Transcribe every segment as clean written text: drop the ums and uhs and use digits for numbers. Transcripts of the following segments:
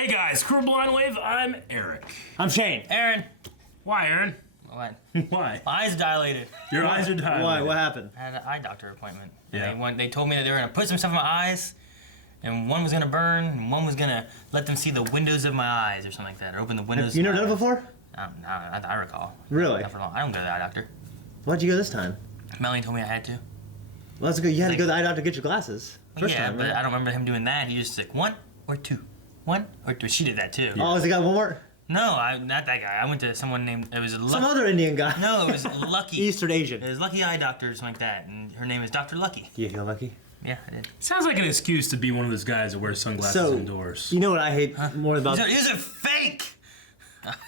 Hey guys, Crew Blind Wave, I'm Eric. I'm Shane. Aaron. Why, Aaron? What? Why? My eyes dilated. Your eyes are dilated. Why? What happened? I had an eye doctor appointment. Yeah. They told me that they were gonna put some stuff in my eyes, and one was gonna burn, and one was gonna let them see the windows of my eyes or something like that, or open the windows. You never of done my it before? eyes. No, not that I recall. Really? Not for long. I don't go to the eye doctor. Why'd you go this time? Melanie told me I had to. Well, that's good. You had to go to the eye doctor to get your glasses. First yeah, time, but right? I don't remember him doing that. He just like 1 or 2. 1 or 2. She did that too. Oh, has he got one more? No, not that guy. I went to someone named. It was Some other Indian guy. No, it was Lucky. Eastern Asian. It was Lucky Eye Doctor or something like that, and her name is Dr. Lucky. Do you feel lucky? Yeah, I did. Sounds like an excuse to be one of those guys that wears sunglasses indoors. You know what I hate more about... These are fake!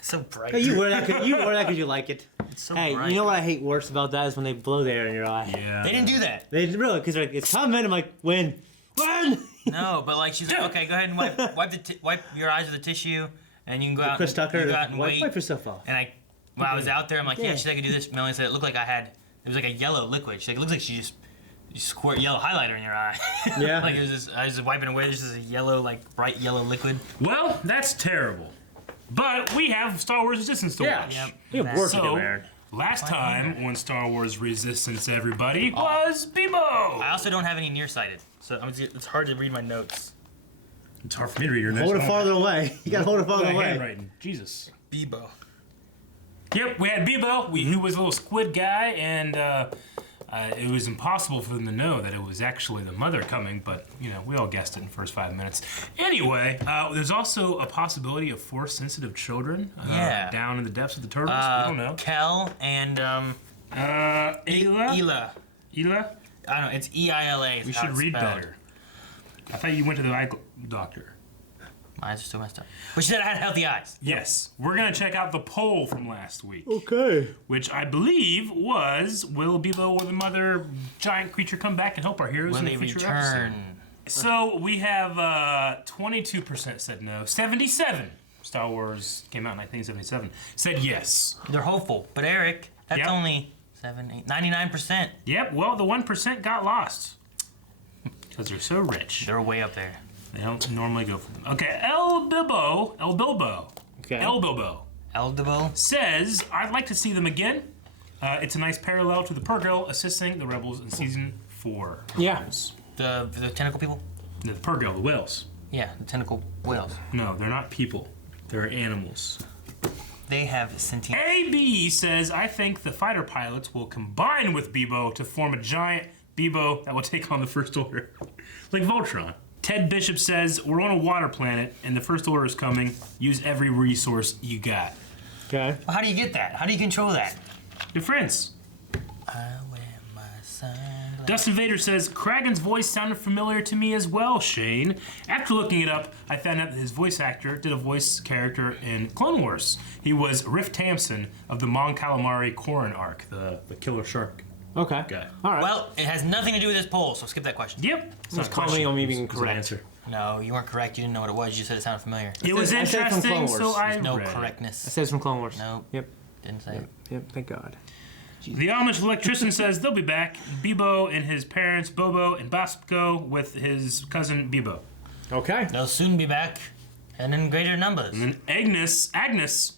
So bright. Hey, you wear that because you like it. It's so Hey, bright. you know what I hate worse about that is when they blow the air in your eye. Yeah. They didn't do that. They really, because they're like, it's coming. I'm like, when? When? No, but like she's like, okay, go ahead and wipe your eyes with a tissue, and you can go out. Chris Tucker, you go out and wait. wipe yourself off. And when I was out there, I'm like, yeah, Yeah. she's like, I could do this. Melanie said it looked like it was like a yellow liquid. She's like, it looks like she just you squirt yellow highlighter in your eye. Yeah. Like it was just, I was just wiping away. There's just a yellow, like bright yellow liquid. Well, that's terrible. But we have Star Wars Resistance to watch. Yep. You have work to do, So, Aaron. last time when Star Wars Resistance, everybody, was Bebo. I also don't have any nearsighted, so it's hard to read my notes. It's hard for me to read your notes. Hold it farther away. You gotta hold it farther away. Handwriting. Jesus. Bebo. Yep, we had Bebo, who was a little squid guy, and it was impossible for them to know that it was actually the mother coming, but, you know, we all guessed it in the first 5 minutes. Anyway, there's also a possibility of Force-sensitive children down in the depths of the turtles. We don't know. Kel and Ayla? Ela. Ela? I don't know. It's E-I-L-A. We should read better. I thought you went to the eye doctor. My eyes are still messed up. But she said I had healthy eyes. Yes. We're going to check out the poll from last week. Okay. Which I believe was, will Bebo or the mother giant creature come back and help our heroes When in they the future return. episode? So we have 22% said no. 77, Star Wars came out in 1977, said yes. They're hopeful. But Eric, that's Yep. only 7, 8, 99%. Yep, well, the 1% got lost. Because they're so rich. They're way up there. They don't normally go for them. Okay, El Bilbo Okay. Eldibo. says, I'd like to see them again. It's a nice parallel to the Purrgil assisting the rebels in season 4. Yeah. The tentacle people? The Purrgil, the whales. Yeah, the tentacle whales. No, they're not people. They're animals. They have sentient. AB says, I think the fighter pilots will combine with Bebo to form a giant Bebo that will take on the First Order. Like Voltron. Ted Bishop says, we're on a water planet and the First Order is coming. Use every resource you got. Okay. Well, how do you get that? How do you control that? Your friends. I wear my sunglasses. Dustin Vader says, Kragan's voice sounded familiar to me as well, Shane. After looking it up, I found out that his voice actor did a voice character in Clone Wars. He was Riff Tamson of the Mon Calamari Corrin arc, the killer shark Okay. guy. All right. Well, it has nothing to do with this poll, so skip that question. Yep. It's Just not a commenting question. on me being It's an correct. answer. No, you weren't correct. You didn't know what it was. You just said it sounded familiar. It was I said from Clone interesting, Wars. so I There's no read it. correctness. It says from Clone Wars. No. Yep. Didn't say it. Yep. Thank God. The Amish electrician says they'll be back. Bebo and his parents, Bobo and Bosco, with his cousin Bebo. Okay. They'll soon be back, and in greater numbers. And then Angus Anus.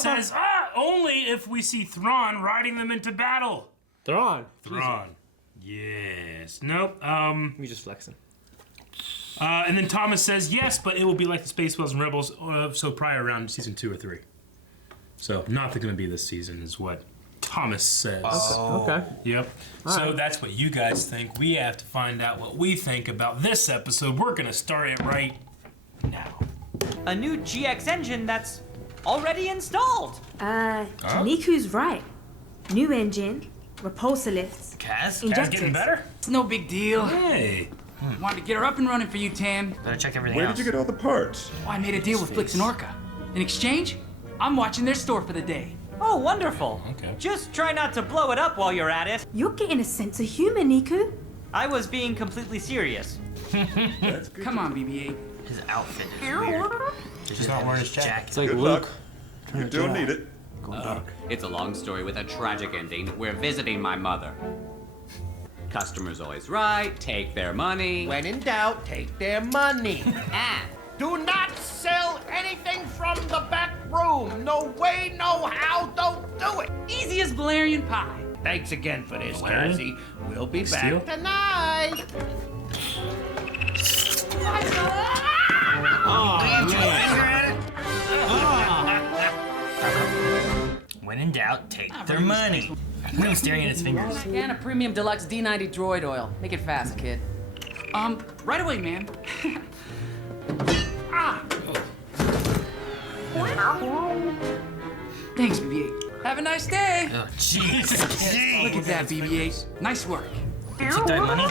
says, only if we see Thrawn riding them into battle. They're on. Thrawn. Yes. Nope. We just flexing. And then Thomas says, yes, but it will be like the Space Whales and Rebels, so probably around season 2 or 3. So not going to be this season is what Thomas says. Okay. Yep. So that's what you guys think. We have to find out what we think about this episode. We're going to start it right now. A new GX engine that's already installed. Niku's right. New engine, repulsor lifts, Kaz? Kaz getting better? It's no big deal. Hey. Wanted to get her up and running for you, Tam. Better check everything Where else. did you get all the parts? Oh, I made a deal with Flix and Orca. In exchange, I'm watching their store for the day. Oh, wonderful. Okay. Just try not to blow it up while you're at it. You're getting a sense of humor, Niku. I was being completely serious. That's good. Come on, BB-8. His outfit is weird. He's not wearing his jacket. It's like Good Luke. luck. You don't need it. It's a long story with a tragic ending. We're visiting my mother. Customer's always right, take their money. When in doubt, take their money. Ah. Do not sell anything from the back room. No way, no how, don't do it. Easy as Valerian pie. Thanks again for this, Valerian? Jersey. We'll be Steel? back tonight. When in doubt, take their money. Look at him staring at his fingers. And a premium deluxe D90 droid oil. Make it fast, kid. Right away, man. Thanks, BB-8. Have a nice day. Oh, jeez. Look at that, BB-8. Nice work. Took that money?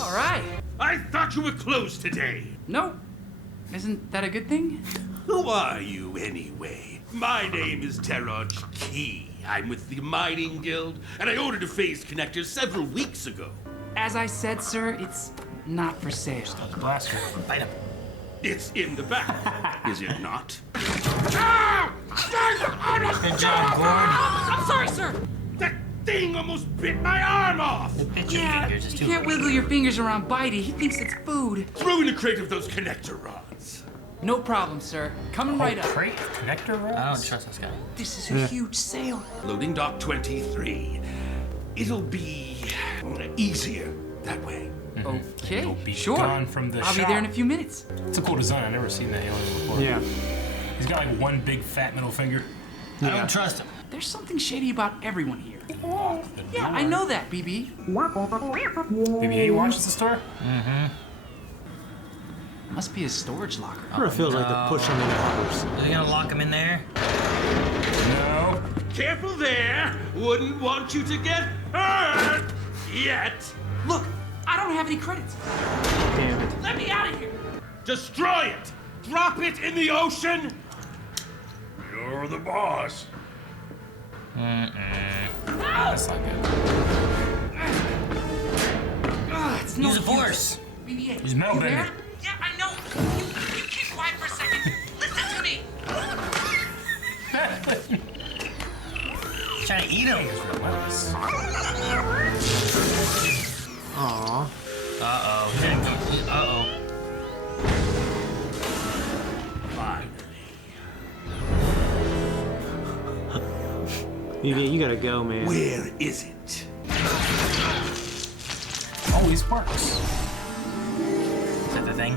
All right. I thought you were closed today. No. Isn't that a good thing? Who are you, anyway? My name is Terraj Key. I'm with the Mining Guild, and I ordered a phase connector several weeks ago. As I said, sir, it's not for sale. Blaster. Bite him. It's in the back, is it not? Good job, Gord. I'm sorry, sir. That thing almost bit my arm off! Bit your fingers. It's You too can't wiggle your fingers around Bitey. He thinks it's food. Throw in a crate of those connector rods. No problem, sir. Coming right up. Crate of connector rods? I don't trust this guy. This is a huge sale. Loading dock 23. It'll be easier that way. Okay, Be sure. gone from the I'll shop. be there in a few minutes. It's a cool design. I've never seen that alien before. Yeah. He's got like one big fat middle finger. I don't trust him. There's something shady about everyone here. Yeah, I know that, BB. BB-8 watches the store? Must be a storage locker. Sure feels like the push on the hours. Are they gonna lock him in there? No. Careful there! Wouldn't want you to get hurt yet! Look, I don't have any credits. Damn it. Let me out of here. Destroy it! Drop it in the ocean! You're the boss. That's not good. It's no Use the use. force. BB-8, Use metal you bender. there? Yeah, I know. You keep quiet for a second. Listen to me. He's trying to eat him. Relentless. Aw. Uh-oh. He didn't go. Uh-oh. You gotta go, man. Where is it? Always works. Is that the thing?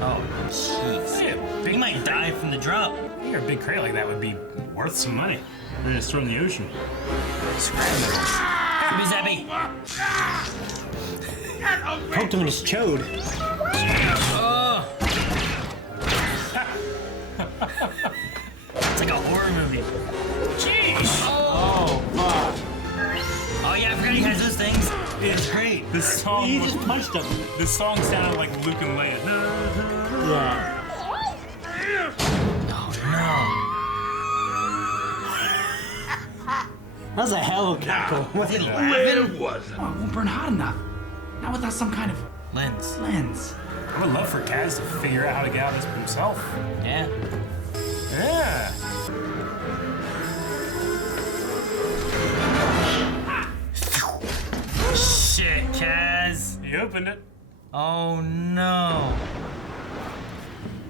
Oh, jeez. Hey, He might die from the drop. I think a big crate like that would be worth some money. We're gonna throw in the ocean. Scrap metals. Zappy. Poked him in his chode. Oh. It's like a horror movie. Jeez! Oh, fuck. Oh yeah, I forgot he has those things. It's great. This song He was, just punched him. this song sounded like Luke and Leia. Yeah. Oh no. That was a hell of a cackle. Was he Where laughing? was it? Oh, it won't burn hot enough. Not without some kind of Lens. lens. I would love for Kaz to figure out how to get out of this himself. Yeah. Yeah. Shit, Kaz. He opened it. Oh no.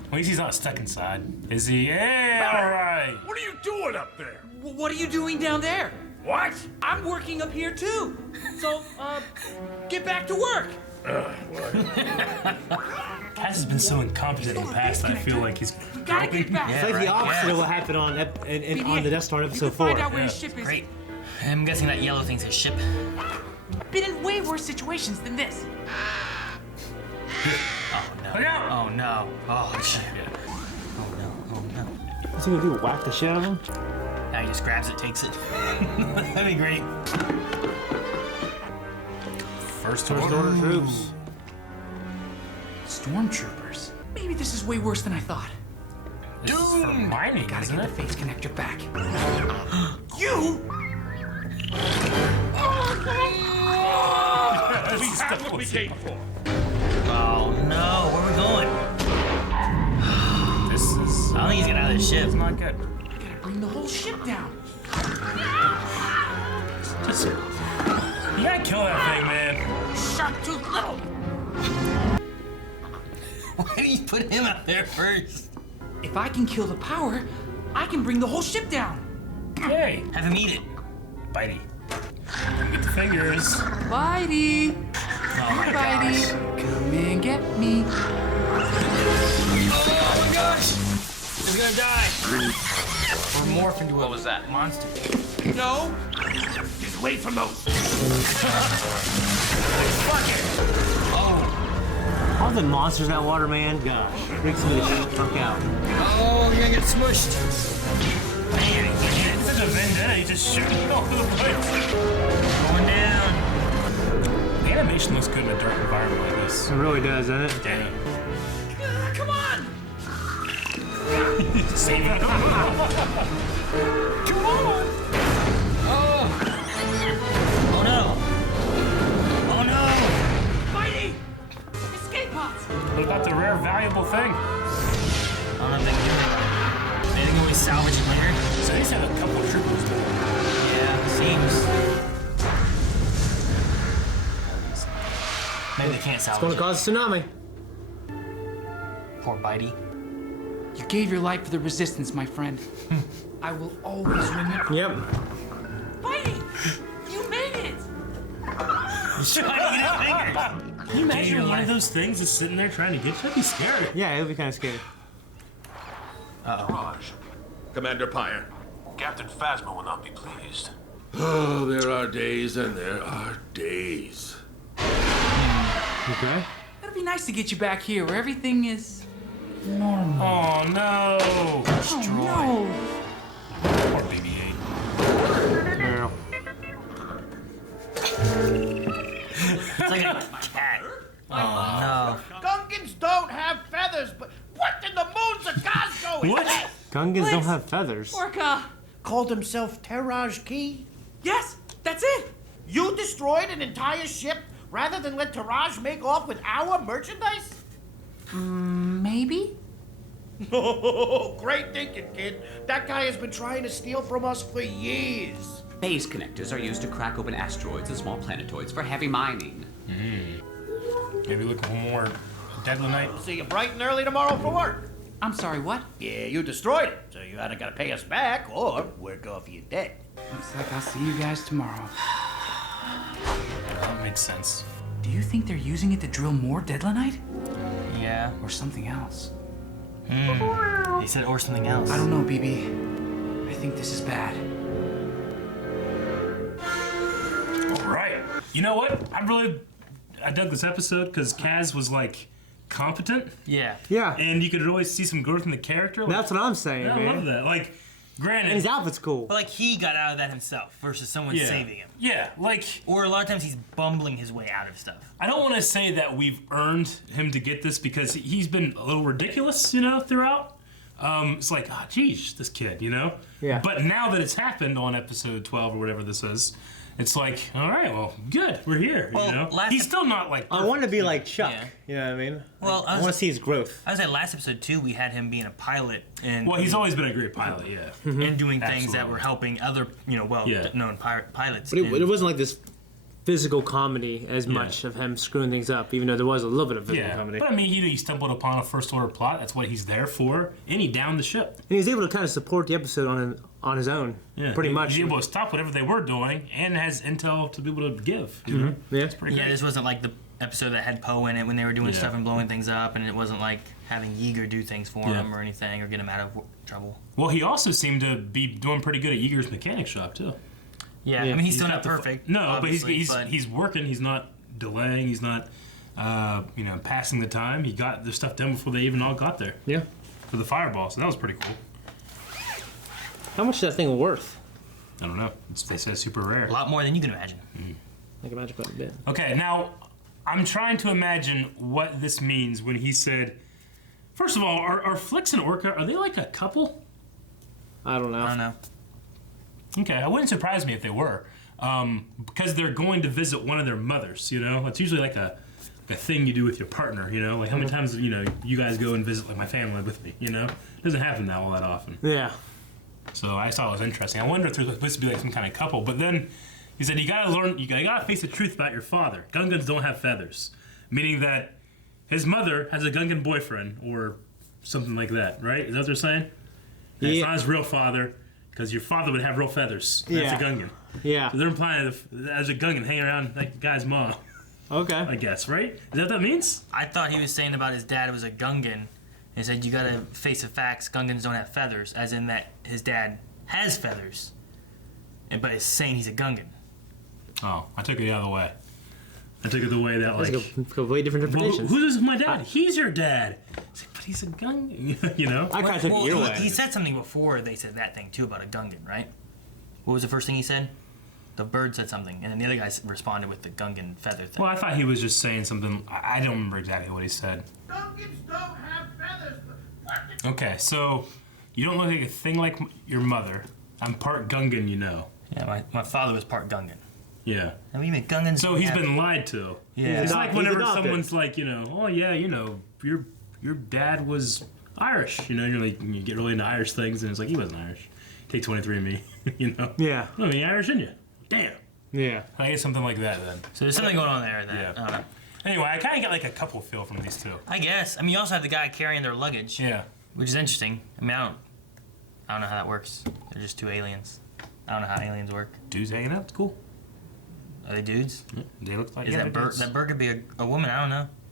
At least he's not stuck inside. Is he? Yeah, alright. What are you doing up there? What are you doing down there? What? I'm working up here too. So, get back to work. Kaz has been so incompetent in the past that I feel like he's We gotta get back. It's like the opposite of what happened on on the Death Star You episode can 4. find out where his ship is. Great. I'm guessing that yellow thing's his ship. I've been in way worse situations than this. Oh no. Look out! Oh no. Oh shit. Oh no. Oh no. What's he gonna do? Whack the shit out of him? Now he just grabs it, takes it. That'd be great. First First order. order troops. Stormtroopers. Maybe this is way worse than I thought. This is for mining, Gotta isn't get it? the face connector back. You! We have what we came for. Oh no. Where are we going? This is. I don't think he's getting out of this ship. It's not good. I gotta bring the whole ship down. Just You gotta kill that thing, man. Shot too little. Why did you put him out there first? If I can kill the power, I can bring the whole ship down. Hey, Have him eat it. Bitey. Get the fingers. Bitey. Oh my Bitey. gosh. Come and get me. Oh my gosh! He's gonna die. Or morph into a monster. No! Get away from those! All the monsters in that water, man. Gosh, freaks me the fuck out. Oh, you're gonna get smushed. It's such a vendetta. He's just shooting all over the place. Going down. The animation looks good in a dark environment like this. It really does, doesn't it? Damn. Come on. Save it. Come on. Oh no! Oh no! Bitey. Escape pods. What about the rare, valuable thing? I don't know if they can do it. They can always salvage it later. So they have a couple of troopers down. Yeah, seems. Maybe they can't It's salvage going to it. cause a tsunami. Poor Bitey. You gave your life for the resistance, my friend. I will always remember. Yep. Bitey. You made it. Can you imagine one of those things is sitting there trying to get you? That'd be scary. Yeah, it'll be kind of scary. Raj. Commander Pyre. Captain Phasma will not be pleased. Oh, there are days and there are days. Okay. It'll be nice to get you back here where everything is normal. Oh no! Oh, no. Poor BB-8. Girl. It's like a cat. Oh no. Gungans don't have feathers, but what in the moons of Glasgow is What? that? Gungans don't have feathers. Orca. Called himself Terraj Key? Yes, that's it. You destroyed an entire ship rather than let Terraj make off with our merchandise? Maybe? Oh, great thinking, kid. That guy has been trying to steal from us for years. Phase connectors are used to crack open asteroids and small planetoids for heavy mining. Maybe looking for more Deadlanite. We'll see you bright and early tomorrow for work. I'm sorry, what? Yeah, you destroyed it, so you either gotta pay us back or work off your debt. Looks like I'll see you guys tomorrow. That makes sense. Do you think they're using it to drill more Deadlanite? Yeah. Or something else? He said or something else. I don't know, BB. I think this is bad. All right. You know what? I dug this episode because Kaz was like competent, Yeah. Yeah. and you could really see some growth in the character. Like, That's what I'm saying, yeah, I man. love that. Like, granted, And his outfit's cool. But like he got out of that himself versus someone yeah, saving him. Yeah, like Or a lot of times he's bumbling his way out of stuff. I don't want to say that we've earned him to get this because he's been a little ridiculous, you know, throughout. It's like, oh, geez, this kid, you know? Yeah. But now that it's happened on episode 12 or whatever this is, it's like, all right, well, good, we're here, Well, you know? He's still not like I want to be like Chuck. Yeah. You know what I mean? Well, I want to see his growth. I was at last episode 2, we had him being a pilot and Well, he's always been a great pilot, yeah. and doing things that Absolutely. were helping other, Yeah. known pilots. But it and- wasn't like this physical comedy as much of him screwing things up, even though there was a little bit of physical Yeah, comedy. but I mean, he stumbled upon a first order plot. That's what he's there for, and he downed the ship. And he was able to kind of support the episode on his own, pretty much. He's able to stop whatever they were doing, and has intel to be able to give. You know? Yeah. It's pretty Yeah, great. this wasn't like the episode that had Poe in it when they were doing Yeah. stuff and blowing things up, and it wasn't like having Yeager do things for him or anything or get him out of trouble. Well, he also seemed to be doing pretty good at Yeager's mechanic shop too. Yeah, I mean he's still got not the perfect. No, but obviously, he's working. He's not delaying. He's not passing the time. He got the stuff done before they even all got there. Yeah. For the fireball, so that was pretty cool. How much is that thing worth? I don't know. They said super rare. a lot more than you can imagine. I can imagine quite a bit. Okay, now I'm trying to imagine what this means when he said. First of all, are Flix and Orca, are they like a couple? I don't know. I don't know. Okay, it wouldn't surprise me if they were, because they're going to visit one of their mothers. You know, it's usually like a thing you do with your partner. You know, like how many times you guys go and visit like my family with me. You know, it doesn't happen all that often. Yeah. So I thought it was interesting. I wonder if they're supposed to be like some kind of couple, but then He said, you gotta learn, you gotta face the truth about your father. Gungans don't have feathers. Meaning that his mother has a Gungan boyfriend, or something like that, right? Is that what they're saying? And it's not his real father, because your father would have real feathers. That's a Gungan. Yeah. So they're implying that as a Gungan hanging around like the guy's mom. Okay. I guess, right? Is that what that means? I thought he was saying about his dad was a Gungan. He said, you gotta face the facts, Gungans don't have feathers, as in that his dad has feathers. But it's saying he's a Gungan. Oh, I took it the other way. I took it the way that, like... That's a completely different interpretation. Who's my dad? He's your dad. It's like, but he's a Gungan, you know? I kind of took it your way. He said something before they said that thing, too, about a Gungan, right? What was the first thing he said? The bird said something, and then the other guy responded with the Gungan feather thing. Well, I thought he was just saying something. I don't remember exactly what he said. Gungans don't have feathers. Okay, so you don't look like a thing like your mother. I'm part Gungan, you know. Yeah, my father was part Gungan. Yeah. I mean, Gungans. So he's been lied to. Yeah. It's like whenever someone's like, you know, oh yeah, you know, your dad was Irish. You know, you're like, you get really into Irish things, and it's like, he wasn't Irish. Take 23andMe, you know. Yeah. I mean, Irish in you. Damn. Yeah. I guess something like that then. So there's something going on there. That, Yeah. I don't know. Anyway, I kind of get like a couple feel from these two. I guess. I mean, you also have the guy carrying their luggage. Yeah. Which is interesting. I mean, I don't know how that works. They're just two aliens. I don't know how aliens work. Dudes hanging out. It's cool. Are they dudes? Yeah, they look like. Is that bird? That bird could be a woman. I don't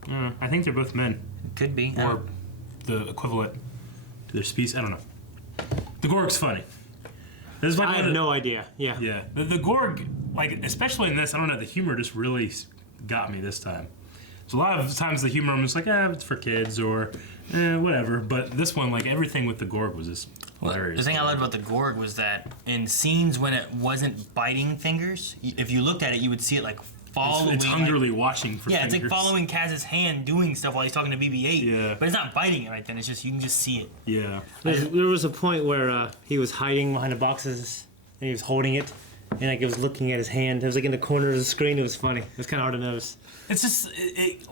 know. I think they're both men. It could be. Or the equivalent to their species. I don't know. The Gorg's funny. This is like I have no idea. Yeah. Yeah. The Gorg, like, especially in this, I don't know, the humor just really got me this time. So a lot of times the humor was like, it's for kids or whatever. But this one, like, everything with the Gorg was just hilarious. The thing I loved about the Gorg was that in scenes when it wasn't biting fingers, if you looked at it, you would see it like following. It's hungrily watching for fingers. It's like following Kaz's hand doing stuff while he's talking to BB-8. Yeah. But it's not biting it right then. It's just, you can just see it. Yeah. There was a point where he was hiding behind the boxes and he was holding it. And like it was looking at his hand. It was like in the corner of the screen. It was funny. It was kind of hard to notice. It's just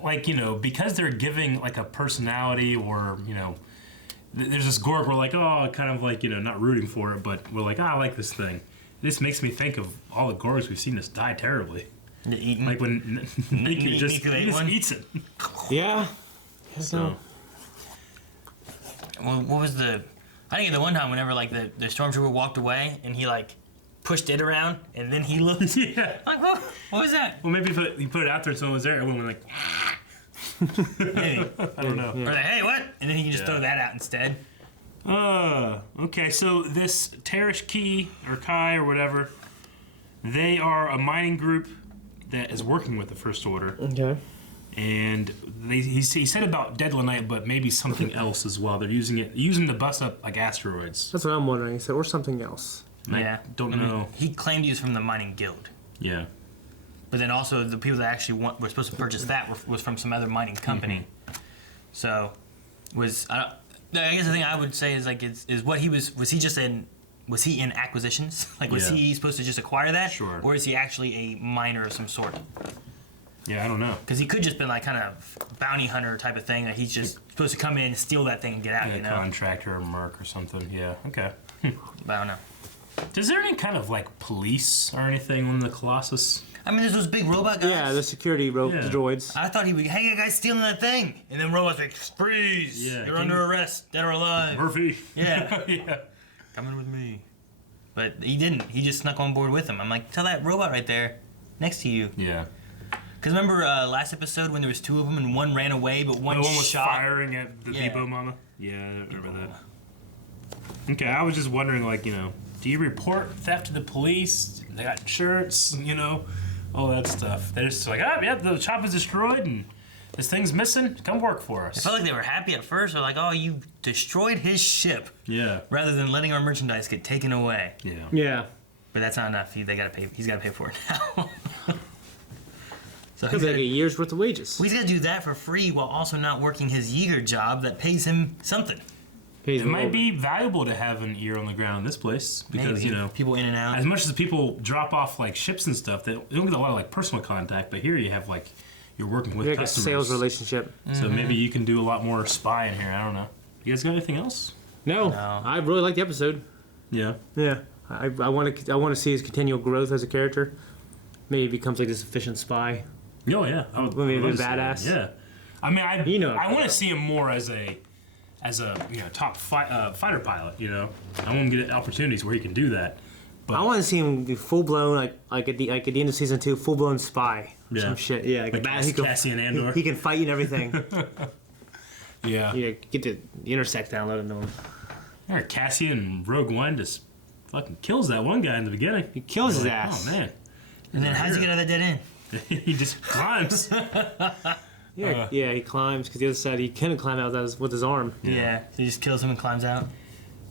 like, you know, because they're giving like a personality or, you know, there's this Gorg we're like, oh, kind of like, you know, not rooting for it, but we're like, I like this thing. This makes me think of all the Gorgs we've seen just die terribly. Like when Niku just eats it. Yeah. So. Well, what was the... I think the one time whenever like the stormtrooper walked away and he like pushed it around and then he looked. Yeah. Like, what was that? Well, maybe he put it out there and someone was there and everyone went like, Maybe. I don't know. Or like, hey, what? And then he can just throw that out instead. Okay, so this Tarish Key or Kai or whatever, they are a mining group that is working with the First Order. Okay. And he said about Deadlanite, but maybe something else as well. They're using to bust up like asteroids. That's what I'm wondering. He said, or something else. Yeah. Don't know. He claimed he was from the mining guild. Yeah. But then also the people that actually were supposed to purchase that was from some other mining company. So, I guess the thing I would say is like is what he was he in acquisitions? Like was he supposed to just acquire that? Sure. Or is he actually a miner of some sort? Yeah, I don't know. Because he could just been like kind of bounty hunter type of thing. That he's just supposed to come in, steal that thing, and get out. Yeah, you know, contractor or merc or something. Yeah. Okay. But I don't know. Is there any kind of like police or anything on the Colossus? I mean, there's those big robot guys. Yeah, the security droids. I thought he would, hey, you guys stealing that thing. And then robots like, freeze. Yeah, You're under arrest, dead or alive. Murphy. Yeah. Yeah. Coming with me. But he didn't. He just snuck on board with him. I'm like, tell that robot right there, next to you. Yeah. Because remember last episode when there was two of them and one ran away, but one was shot? firing at the Debo Mama? Yeah, I remember that. Okay, I was just wondering, like, you know, do you report theft to the police? They got shirts, you know, all that stuff. They're just like, the chopper's destroyed and this thing's missing. Come work for us. I felt like they were happy at first. They're like, oh, you destroyed his ship. Yeah. Rather than letting our merchandise get taken away. Yeah. Yeah. But that's not enough. He's got to pay for it now. So Could be like a year's worth of wages. He's got to do that for free while also not working his Yeager job that pays him something. It might be valuable to have an ear on the ground in this place because, Maybe. you know, people in and out. As much as people drop off like ships and stuff, they don't get a lot of like personal contact. But here you have like you're working with customers. A sales relationship. So maybe you can do a lot more spying here. I don't know. You guys got anything else? No. I really liked the episode. Yeah. Yeah. I want to see his continual growth as a character. maybe becomes like this efficient spy. Oh yeah, I would Maybe love a to see that. badass. Yeah, I mean, I want to I see him more as a top fighter pilot. I want him to get opportunities where he can do that. But want to see him be full blown like at the end of season 2, full blown spy. Or some shit. Yeah, like Cassian Andor. He can fight and everything. Yeah. Yeah, get the intersect downloaded into him. Yeah, Cassian in Rogue One just fucking kills that one guy in the beginning. He kills his Like, ass. Oh man. And then how's he get out of that dead end? He just climbs. Yeah, he climbs because the other side he couldn't climb out with his arm. Yeah, so he just kills him and climbs out.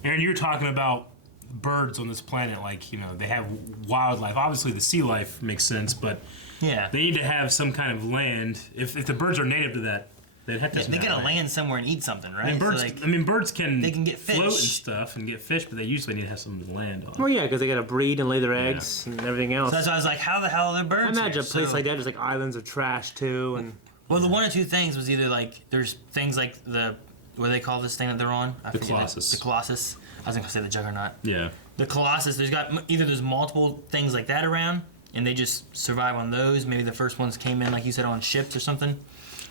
Aaron, you were talking about birds on this planet, like, they have wildlife. Obviously, the sea life makes sense, but Yeah. they need to have some kind of land. If the birds are native to that, they'd have to. They gotta land somewhere and eat something, right? I mean, birds can. They can get float and fish. stuff and get fish, but they usually need to have something to land on. Well, yeah, because they gotta breed and lay their eggs and everything else. So that's why I was like, how the hell are there birds? I imagine here? a place So- like that is like islands of trash too, and Well, the one or two things was either like there's things like what do they call this thing that they're on? I forget Colossus. The Colossus. I was gonna say the Juggernaut. Yeah. The Colossus. There's multiple things like that around, and they just survive on those. Maybe the first ones came in, like you said, on ships or something.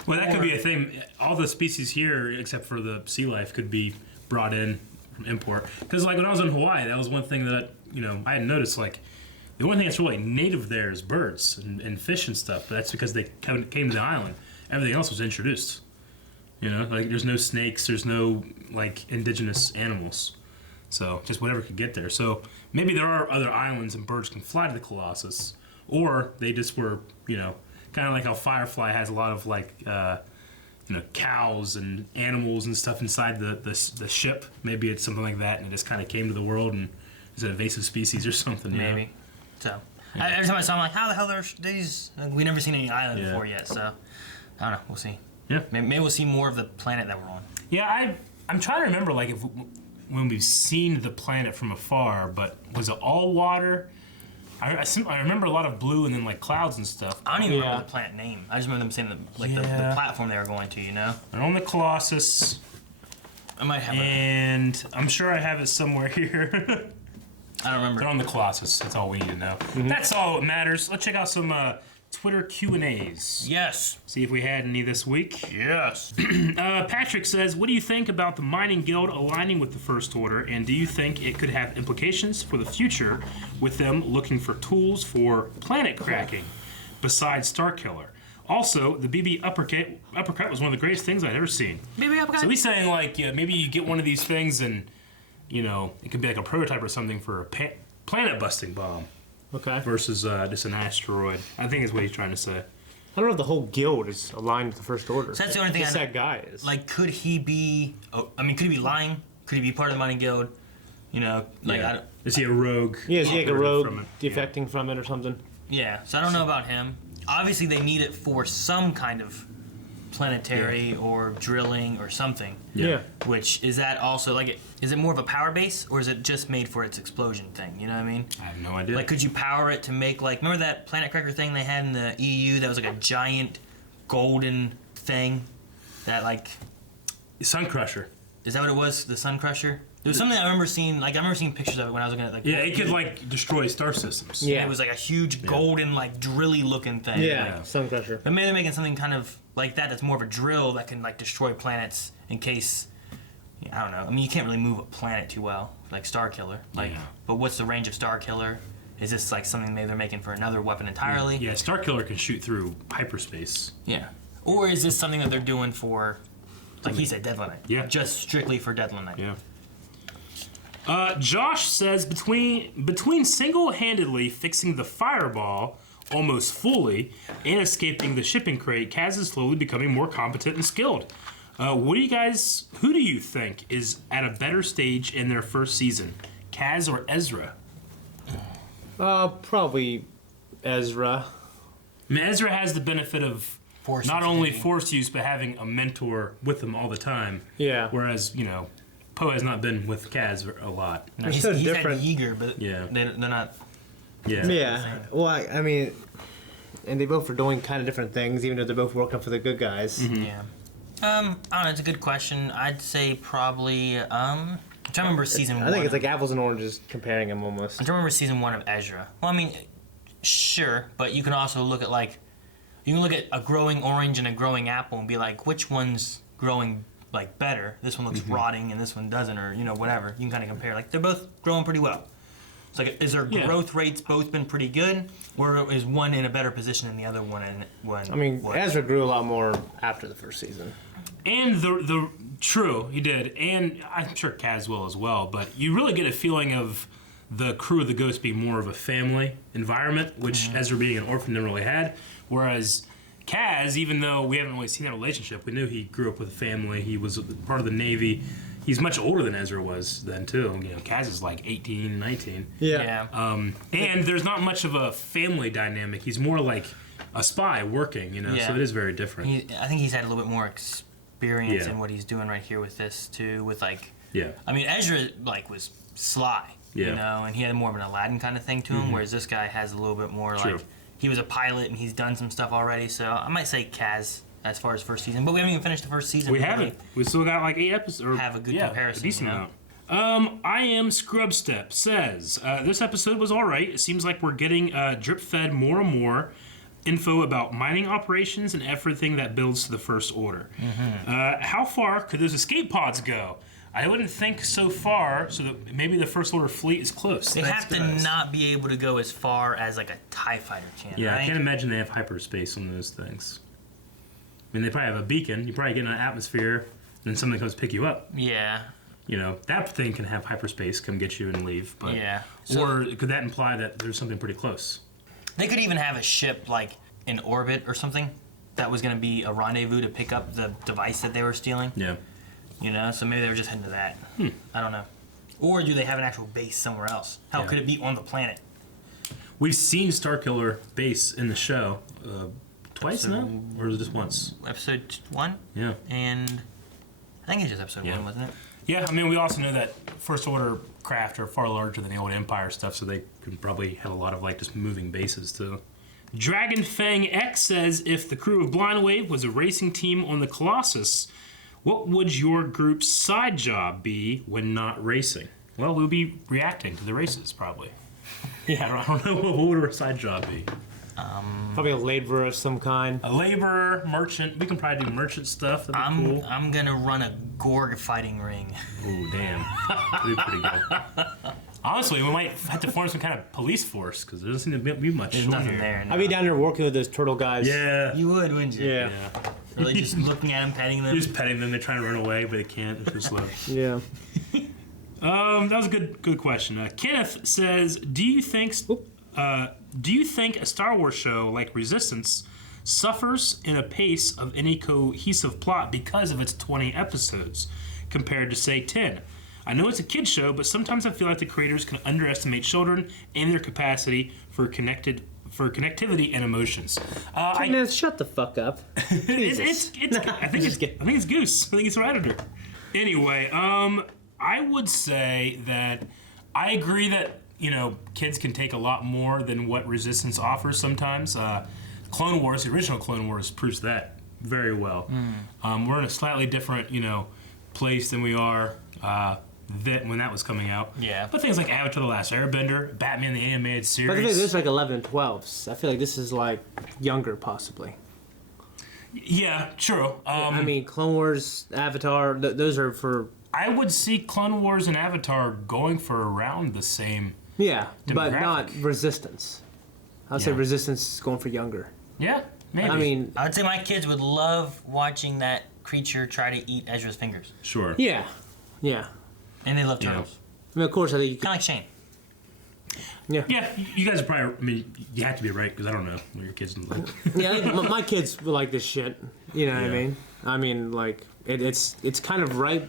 Well, that could be a thing. All the species here, except for the sea life, could be brought in from import. Because, like, when I was in Hawaii, that was one thing that, I had noticed, like, the only thing that's really native there is birds and fish and stuff, but that's because they came to the island. Everything else was introduced. Like, there's no snakes, there's no, like, indigenous animals. So, just whatever could get there. So, maybe there are other islands and birds can fly to the Colossus, or they just were, kind of like how Firefly has a lot of, like, cows and animals and stuff inside the ship. Maybe it's something like that, and it just kind of came to the world and is an invasive species or something. Maybe. So, every time I saw them, I'm like, how the hell are these? Like, we never seen any island before yet, so I don't know. We'll see. Yeah. Maybe we'll see more of the planet that we're on. Yeah, I'm trying to remember, like, when we've seen the planet from afar, but was it all water? I remember a lot of blue and then, like, clouds and stuff. I don't even remember the planet name. I just remember them saying the platform they were going to, They're on the Colossus. I might have and I'm sure I have it somewhere here. I don't remember. They're on the Colossus. That's all we need to know. That's all that matters. Let's check out some Twitter Q&As. Yes. See if we had any this week. Yes. Patrick says, what do you think about the Mining Guild aligning with the First Order, and do you think it could have implications for the future with them looking for tools for planet cracking besides Starkiller? Also, the BB uppercut was one of the greatest things I'd ever seen. BB uppercut? So he's saying, like, maybe you get one of these things and, it could be like a prototype or something for a planet-busting bomb. Okay. Versus just an asteroid. I think is what he's trying to say. I don't know if the whole guild is aligned with the First Order. So that's the only thing I know. That guy is. Like, could he be... could he be lying? Could he be part of the Mining Guild? Is he a rogue? Yeah, is he like a rogue defecting from it or something? Yeah, so I don't know about him. Obviously, they need it for some kind of planetary or drilling or something. Yeah. Which, is that also, is it more of a power base, or is it just made for its explosion thing? You know what I mean? I have no idea. Like, could you power it to make, remember that planet cracker thing they had in the EU that was like a giant golden thing? That, Sun Crusher. Is that what it was? The Sun Crusher? There was something I remember seeing, I remember seeing pictures of it when I was looking at, it could, destroy star systems. Yeah. It was like a huge golden, drilly looking thing. Yeah, Sun Crusher. But maybe they're making something kind of like that's more of a drill that can, destroy planets in case, I don't know. I mean, you can't really move a planet too well, like Starkiller. But what's the range of Starkiller? Is this, something maybe they're making for another weapon entirely? Yeah, Starkiller can shoot through hyperspace. Yeah. Or is this something that they're doing for, like he said, Deadline Night? Yeah. Just strictly for Deadline Night. Yeah. Josh says between single-handedly fixing the fireball almost fully and escaping the shipping crate, Kaz is slowly becoming more competent and skilled. Who do you think is at a better stage in their first season, Kaz or Ezra? Probably Ezra. I mean, Ezra has the benefit of not only force use, but having a mentor with him all the time. Yeah. Whereas, Poe has not been with Kaz a lot. No, he's different. Yeager, but they're not. Yeah. Yeah. Well, I mean, and they both are doing kind of different things, even though they're both working for the good guys. Mm-hmm. Yeah. I don't know. It's a good question. I'd say probably. I'm trying to remember season 1. I think it's like apples and oranges comparing them almost. I'm trying to remember season 1 of Ezra. Well, I mean, Sure, but you can also look at like, you can look at a growing orange and a growing apple and be like, which one's growing like better? This one looks rotting and this one doesn't, or whatever. You can kind of compare. Like they're both growing pretty well. It's like, is their growth rates both been pretty good, or is one in a better position than the other one? And one. I mean, Ezra grew a lot more after the first season. And the true, he did, and I'm sure Kaz will as well. But you really get a feeling of the crew of the Ghost being more of a family environment, which Ezra being an orphan never really had. Whereas Kaz, even though we haven't really seen that relationship, we knew he grew up with a family. He was part of the Navy. He's much older than Ezra was then too. Kaz is like 18, 19. Yeah. And there's not much of a family dynamic. He's more like a spy working, so it is very different. I think he's had a little bit more experience in what he's doing right here with this too. With like, I mean, Ezra like was sly, and he had more of an Aladdin kind of thing to him, whereas this guy has a little bit more like he was a pilot and he's done some stuff already. So I might say Kaz as far as first season, but we haven't even finished the first season. We haven't. We still got like 8 episodes. Or, have a good comparison. A decent amount. I am Scrubstep says this episode was all right. It seems like we're getting drip fed more and more info about mining operations and everything that builds to the First Order. How far could those escape pods go? I wouldn't think so far, so that maybe the First Order fleet is close. They have to not be able to go as far as like a TIE fighter can. Yeah, right? I can't imagine they have hyperspace on those things. I mean, they probably have a beacon. You probably get in an atmosphere, and something comes pick you up. Yeah. That thing can have hyperspace come get you and leave. But, So, or could that imply that there's something pretty close? They could even have a ship like in orbit or something that was going to be a rendezvous to pick up the device that they were stealing. Yeah. So maybe they were just heading to that. I don't know. Or do they have an actual base somewhere else? Hell, could it be on the planet? We've seen Starkiller base in the show twice now? Or was it just once? Episode 1? Yeah. And I think it's just episode 1, wasn't it? Yeah, I mean, we also know that First Order craft are far larger than the old Empire stuff, so they can probably have a lot of, like, just moving bases, too. Dragon Fang X says, if the crew of Blind Wave was a racing team on the Colossus, what would your group's side job be when not racing? Well, we'll be reacting to the races, probably. I don't know. What would our side job be? Probably a laborer of some kind. A laborer, merchant. We can probably do merchant stuff. That'd be cool. I'm gonna run a Gorg fighting ring. Ooh, damn. That'd be pretty good. Honestly, we might have to form some kind of police force because there doesn't seem to be much. There's nothing there. No. I'd be down there working with those turtle guys. Yeah. You would, wouldn't you? Yeah. Really just looking at them, petting them. You're just petting them. They're trying to run away, but they can't. They're too slow. Yeah. That was a good question. Kenneth says, do you think a Star Wars show like Resistance suffers in a pace of any cohesive plot because of its 20 episodes compared to, say, 10? I know it's a kid's show, but sometimes I feel like the creators can underestimate children and their capacity for connectivity and emotions. Shut the fuck up. I think it's Goose. I think it's our editor. Anyway, I would say that I agree that kids can take a lot more than what Resistance offers sometimes. Clone Wars, the original Clone Wars, proves that very well. We're in a slightly different place than we are when that was coming out. Yeah. But things like Avatar: The Last Airbender, Batman the Animated Series. But I think there's like 11 and 12s. I feel like this is like younger, possibly. Yeah, true. I mean, Clone Wars, Avatar, those are for... I would see Clone Wars and Avatar going for around the same. Yeah, but not Resistance. I'd say Resistance is going for younger. Yeah, maybe. I mean, I would say my kids would love watching that creature try to eat Ezra's fingers. Sure. Yeah. And they love turtles. I mean, of course, I think you kind of like Shane. Yeah, you guys are probably. I mean, you have to be right because I don't know what your kids like. Yeah, I think my kids like this shit. You know what I mean? I mean, like it's kind of right.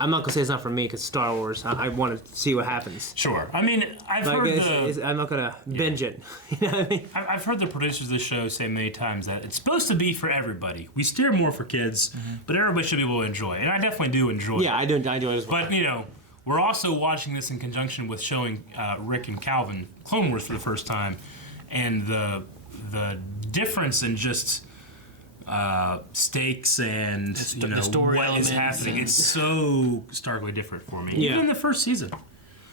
I'm not gonna say it's not for me because Star Wars. I want to see what happens. Sure. I mean, I've like, heard I'm not gonna binge it. You know what I mean? I've heard the producers of the show say many times that it's supposed to be for everybody. We steer more for kids, but everybody should be able to enjoy it, and I definitely do enjoy it. Yeah, I do it as well. But we're also watching this in conjunction with showing Rick and Calvin Clone Wars for the first time, and the difference in just stakes and the story what is elements happening. It's so starkly different for me. Yeah. Even in the first season,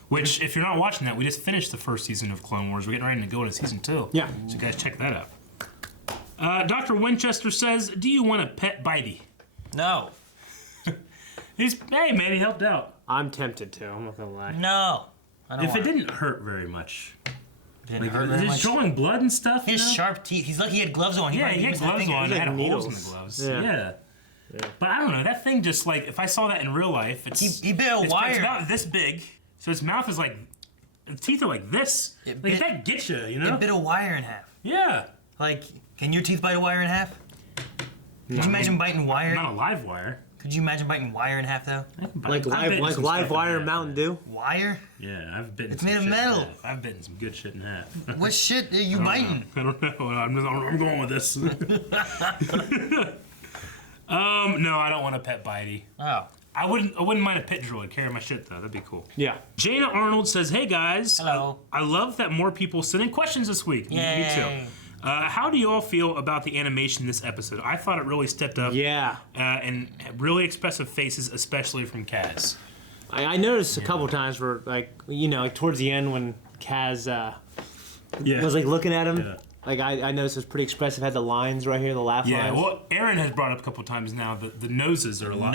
Which, if you're not watching that, we just finished the first season of Clone Wars. We're getting ready to go into season 2. Yeah. So you guys check that out. Dr. Winchester says, do you want a pet Bitey? No. Hey, man, he helped out. I'm tempted to. I'm not gonna lie. No. I don't If it want didn't hurt very much. Didn't hurt very Is it much. showing blood and stuff? He has you know? sharp teeth. He's lucky he had gloves on. He had gloves on. It had holes in the needles. gloves. Yeah. Yeah. But I don't know. That thing just like, if I saw that in real life, it's He bit a it's wire. about this big. So his mouth is like, his teeth are like this. It Like bit- that gets you, you know? It bit a wire in half. Yeah. Like, can your teeth bite a wire in half? Could you imagine biting wire? Not a live wire. Could you imagine biting wire in half though? Like live wire Mountain Dew. Wire? Yeah, I've bitten. It's some made of shit in metal. half. I've bitten some good shit in half. What shit are you biting? I don't know. I'm going with this. No, I don't want a pet Bitey. Oh. I wouldn't mind a pit droid carrying my shit though. That'd be cool. Yeah. Jana Arnold says, "Hey guys, Hello. I love that more people sent in questions this week. Me Yay. too. How do you all feel about the animation in this episode? I thought it really stepped up. Yeah. And really expressive faces, especially from Kaz. I noticed a couple times where, like, you know, like towards the end when Kaz was like looking at him. Yeah. Like I noticed it was pretty expressive. Had the lines right here, the laugh Yeah, lines. well, Aaron has brought up a couple times now that the noses are a lot.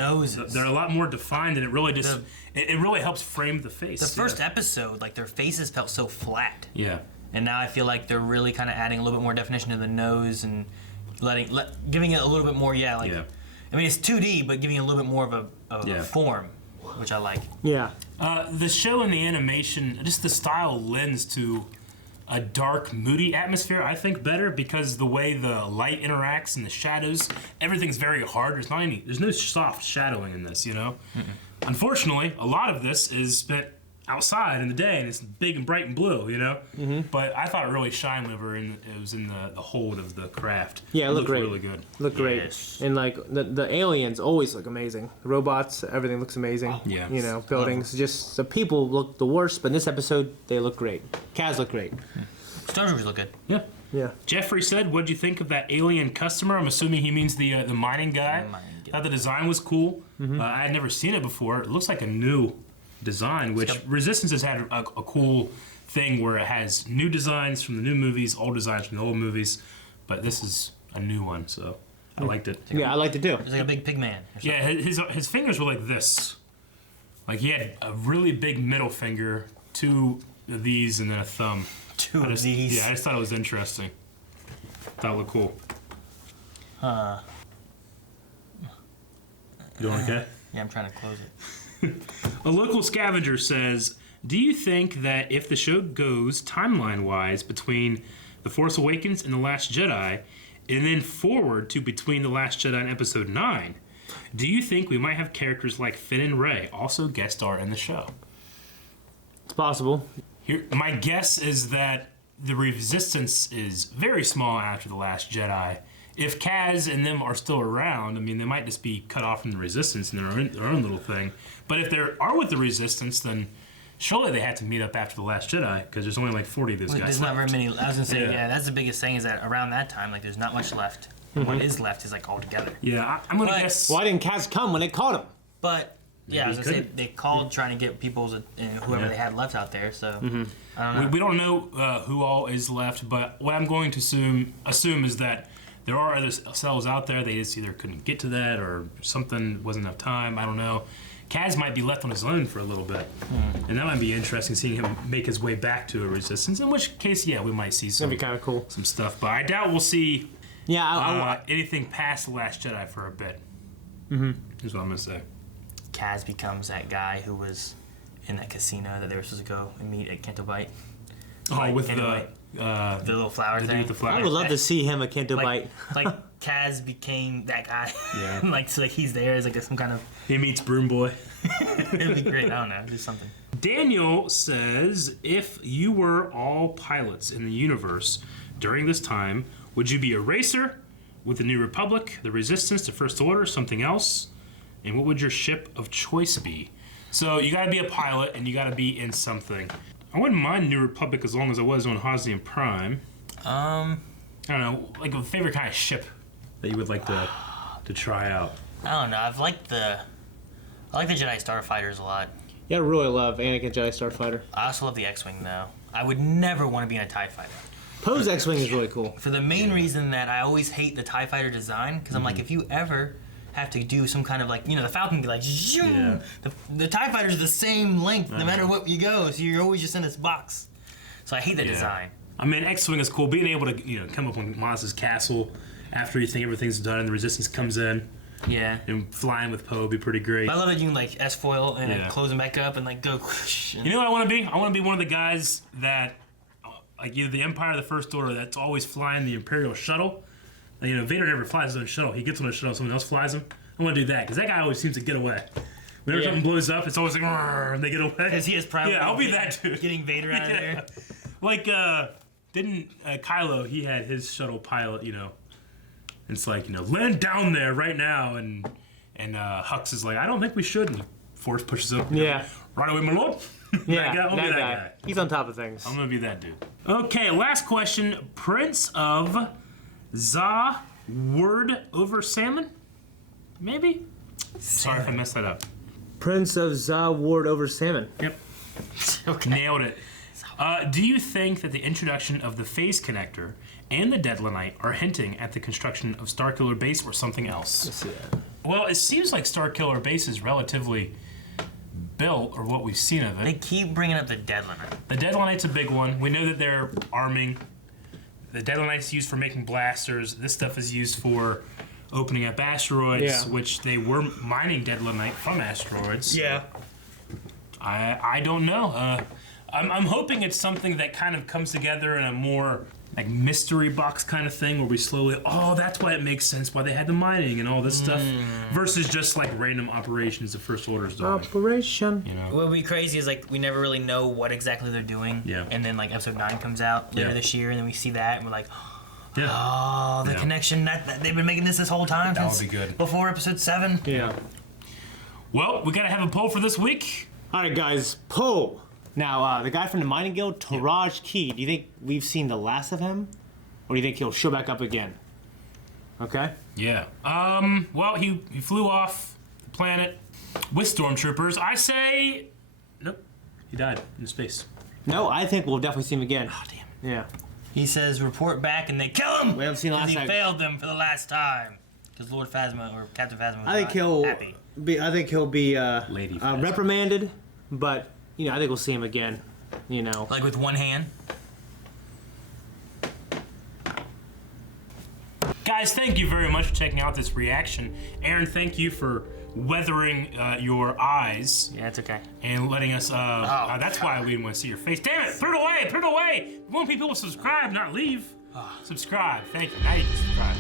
They're a lot more defined, and it really just it really helps frame the face. The first episode, like their faces felt so flat. Yeah. And now I feel like they're really kind of adding a little bit more definition to the nose and giving it a little bit more. Yeah, like I mean it's 2D, but giving it a little bit more of a form, which I like. Yeah. The show and the animation, just the style lends to a dark, moody atmosphere, I think, better because the way the light interacts and the shadows, everything's very hard. There's no soft shadowing in this, you know? Unfortunately, a lot of this is spent outside in the day and it's big and bright and blue, you know? But I thought it really shined whenever it was in the hold of the craft. Yeah, it looked great. Really good. Looked great. And like the aliens always look amazing. The robots, everything looks amazing. Yeah. You know, buildings. Just the people look the worst, but in this episode they look great. Kaz looked great. Stormtroopers look good. Yeah. Yeah. Jeffrey said, "What'd you think of that alien customer?" I'm assuming he means the mining guy. Thought the design was cool. I had never seen it before. It looks like a new design, which Resistance has had a cool thing where it has new designs from the new movies, old designs from the old movies, but this is a new one, so I liked it. Yeah, I liked it too. It's like a big pig man. Yeah, his fingers were like this. Like he had a really big middle finger, 2 of these, and then a thumb. 2 of these. Yeah, I just thought it was interesting. Thought it looked cool. You doing okay? Yeah, I'm trying to close it. A local scavenger says, "Do you think that if the show goes timeline-wise between The Force Awakens and The Last Jedi, and then forward to between The Last Jedi and Episode 9, do you think we might have characters like Finn and Rey also guest star in the show?" It's possible. Here, my guess is that the Resistance is very small after The Last Jedi. If Kaz and them are still around, I mean, they might just be cut off from the Resistance and their own little thing. But if they are with the Resistance, then surely they had to meet up after The Last Jedi, because there's only like 40 of those guys There's not very left. many. I was gonna say, yeah, that's the biggest thing is that around that time, like, there's not much left. What is left is like all together. Yeah, I'm gonna guess. Why didn't Kaz come when they caught him? But yeah, I was Maybe gonna he say couldn't. they called trying to get people's whoever they had left out there. So I don't know. We don't know who all is left, but what I'm going to assume is that there are other cells out there. They just either couldn't get to that or something wasn't enough time. I don't know. Kaz might be left on his own for a little bit, and that might be interesting, seeing him make his way back to a Resistance. In which case, yeah, we might see some. That'd be kind of cool. Some stuff, but I doubt we'll see. Yeah, anything past The Last Jedi for a bit. Is what I'm gonna say. Kaz becomes that guy who was in that casino that they were supposed to go and meet at Canto Bight. Oh, with Canto Bight. The little flower the dude thing. with the flower. I would love to see him at Canto Bight. Like Kaz became that guy. Yeah. like so, like he's there as like some kind of. He meets Broom Boy. It'd be great. I don't know. Do something. Daniel says, if you were all pilots in the universe during this time, would you be a racer with the New Republic, the Resistance, the First Order, something else? And what would your ship of choice be? So you gotta be a pilot and you gotta be in something. I wouldn't mind New Republic as long as I was on Hosnian Prime. I don't know, like a favorite kind of ship that you would like to try out. I don't know. I like the Jedi Starfighters a lot. Yeah, I really love Anakin Jedi Starfighter. I also love the X-Wing, though. I would never want to be in a TIE fighter. Poe's X-Wing is really cool. For the main reason that I always hate the TIE fighter design, because I'm like, if you ever have to do some kind of like, the Falcon can be like, zoom. The TIE fighter's the same length no matter what you go, so you're always just in this box. So I hate the design. I mean, X-Wing is cool. Being able to, come up on Maz's castle after you think everything's done and the Resistance comes in. Yeah. And flying with Poe would be pretty great. But I love that you can like S-foil and like, close them back up and like go. You know what I want to be? I want to be one of the guys that, like either the Empire or the First Order, that's always flying the Imperial shuttle. Vader never flies his own shuttle. He gets on a shuttle, someone else flies him. I want to do that because that guy always seems to get away. Whenever something blows up, it's always like, and they get away. Because he has private. Yeah, I'll be that dude. Getting Vader out of there. Like, didn't Kylo? He had his shuttle pilot. It's like, land down there right now, and Hux is like, I don't think we should. And he force pushes him. Yeah. Right away, my lord. Yeah, I'll be that guy. He's on top of things. I'm gonna be that dude. Okay, last question. Prince of Za word over salmon? Maybe? Sorry if I messed that up. Prince of Za ward over salmon. Yep. Okay. Nailed it. Do you think that the introduction of the phase connector and the Deadlanite are hinting at the construction of Starkiller Base or something else? Let's see that. Well, it seems like Starkiller Base is relatively built, or what we've seen of it. They keep bringing up the Deadlanite. The Deadlanite's a big one. We know that they're arming. The Deadlanite's used for making blasters. This stuff is used for opening up asteroids, which they were mining Deadlanite from asteroids. Yeah. I don't know. I'm hoping it's something that kind of comes together in a more like mystery box kind of thing where we slowly, that's why it makes sense why they had the mining and all this stuff versus just like random operations the First Order's doing. Operation. What would be crazy is like we never really know what exactly they're doing. Yeah. And then like episode 9 comes out later this year and then we see that and we're like, the connection that they've been making this whole time That since would be good. before episode 7. Yeah. Well, we gotta have a poll for this week. All right, guys, poll. Now, the guy from the mining guild, Taraj Key, do you think we've seen the last of him? Or do you think he'll show back up again? Okay? Yeah. Well, he flew off the planet with stormtroopers. I say, nope, he died in space. No, I think we'll definitely see him again. Oh, damn. Yeah. He says report back and they kill him! We haven't seen last he time. failed them for the last time. Because Lord Phasma or Captain Phasma was I think happy. he'll be Lady Phasma. reprimanded, but I think we'll see him again. Like with one hand? Guys, thank you very much for checking out this reaction. Aaron, thank you for weathering your eyes. Yeah, it's okay. And letting us, that's why we didn't want to see your face. Damn it, put it away, put it away. We want people to subscribe, not leave. Subscribe, thank you. Now you can subscribe.